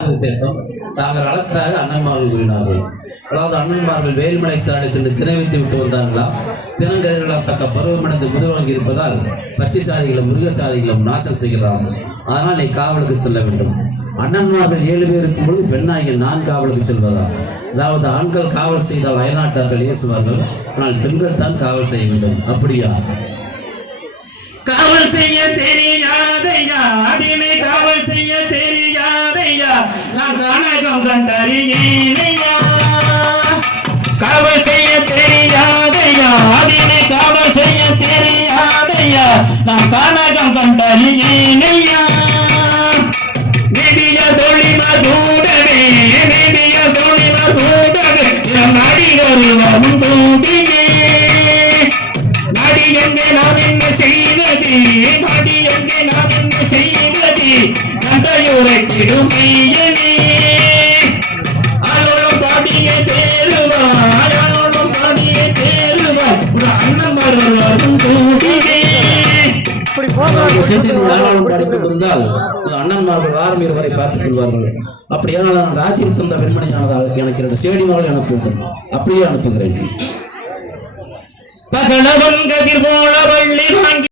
விசேஷம் தாங்கள் அழைத்தாக அண்ணன்மார்கள் கூறினார்கள். அதாவது அண்ணன்மார்கள் வேல்மலை தாழை சென்று திணை வைத்து விட்டு வந்தார்களாம். தினங்கதிர்களால் தக்க பருவமடைந்து முதிர்வாங்கி இருப்பதால் பச்சை சாதிகளும் மிருக சாதிகளும் நாசம் செய்கிறார்கள். அதனால் நீ காவலுக்கு செல்ல வேண்டும். அண்ணன்மார்கள் 7 பேர் இருக்கும்பொழுது பெண்ணாகிகள் நான் காவலுக்கு செல்வதா? அதாவது ஆண்கள் காவல் செய்தால் அயல்நாட்டார்கள் ஏசுவார்கள், ஆனால் பெண்கள் தான் காவல் செய்ய வேண்டும். அப்படியா? காவல் செய்ய தெரியாதையா, அதிலே காவல் செய்ய தெரியாதையா, நான் கனகம் கண்டறியேனையா. காவல் செய்ய தெரியாதையா, அதிலே காவல் செய்ய தெரியாதையா, நான் கனகம் கண்டறியேனையா. நெடிய தொழிமர் கூடவே, நெடிய தொழிமர் கூடவே, என் அடிகள் வரும் கூடியே. நடி எங்கே நாம் என்ன செய்வது, நடி எங்கே நாம் என்ன செய்வது, நடையுரைத்திடும் மையனே. அலோலும் பாடிய தேருவாய், அலோலும் பாடிய தேருவாய், ஒரு அண்ணன்மார் வரும் கூடியே. இருந்தால் அண்ணன்மார்கள் வாரம் இருவரை பார்த்துக் கொள்வார்கள். அப்படியானால் நான் ராஜ்யம் தந்த வெண்மணியானதால் எனக்கு 2 சேடிமார்கள் அனுப்புகிறேன். அப்படியே அனுப்புகிறேன். பகலவன் கதிர் போல வள்ளி வாங்கி